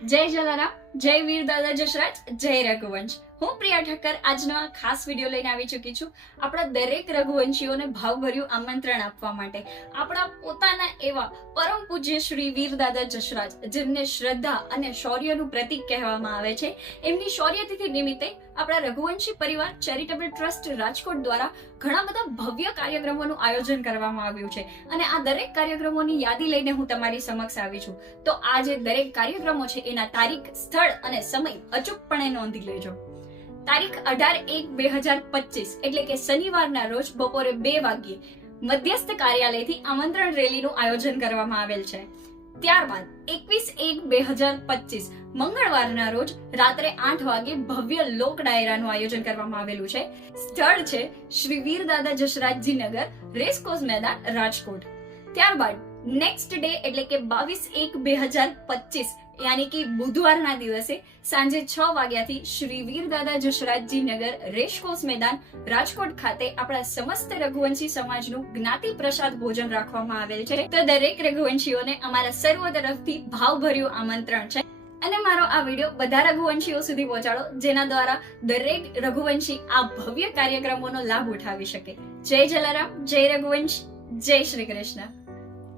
જય જલારામ જય વીર દાદા જશરાજ જય રઘુવંશ. હું પ્રિયા ઠક્કર, આજનો ખાસ વીડિયો લઈને આવી ચૂકી છું આપણા દરેક રઘુવંશીઓને ભાવભર્યું આમંત્રણ આપવા માટે. આપણા પોતાના એવા પરમ પૂજ્ય શ્રી વીર દાદા જશરાજ જેમને શ્રદ્ધા અને શૌર્યનું પ્રતીક કહેવામાં આવે છે. એમની શૌર્યતિથિ નિમિત્તે આપણા રઘુવંશી પરિવાર ચેરિટેબલ ટ્રસ્ટ રાજકોટ દ્વારા ઘણા બધા ભવ્ય કાર્યક્રમોનું આયોજન કરવામાં આવ્યું છે. અને આ દરેક કાર્યક્રમોની યાદી લઈને હું તમારી સમક્ષ આવી છું. તો આ જે દરેક કાર્યક્રમો છે, એના તારીખ સ્થળ અને સમય અચૂકપણે નોંધી લેજો. તારીખ અઢાર એક બે હજાર પચીસ એટલે કે શનિવારના રોજ બપોરે બે વાગ્યે મધ્યસ્થ કાર્યાલયથી આમંત્રણ રેલીનું આયોજન કરવામાં આવેલ છે. ત્યારબાદ એકવીસ એક બે હજાર પચીસ મંગળવારના રોજ રાત્રે આઠ વાગે ભવ્ય લોક ડાયરાનું આયોજન કરવામાં આવેલું છે. સ્થળ છે શ્રી વીર દાદા જશરાજજી નગર રેસકોર્સ મેદાન, રાજકોટ. ત્યારબાદ નેક્સ્ટ ડે એટલે કે બાવીસ એક બે હજાર પચીસ યાની કે બુધવારના દિવસે સાંજે છ વાગ્યાથી શ્રી વીર દાદા જશરાજજી નગર રેસકોર્સ મેદાન રાજકોટ ખાતે આપણા સમસ્ત રઘુવંશી સમાજનું જ્ઞાતિ પ્રસાદ ભોજન રાખવામાં આવેલ છે. તો દરેક રઘુવંશીઓને અમારા સર્વ તરફથી ભાવભર્યું આમંત્રણ છે. અને મારો આ વીડિયો બધા રઘુવંશીઓ સુધી પહોંચાડો, જેના દ્વારા દરેક રઘુવંશી આ ભવ્ય કાર્યક્રમોનો લાભ ઉઠાવી શકે. જય જલારામ, જય રઘુવંશ, જય શ્રી કૃષ્ણ.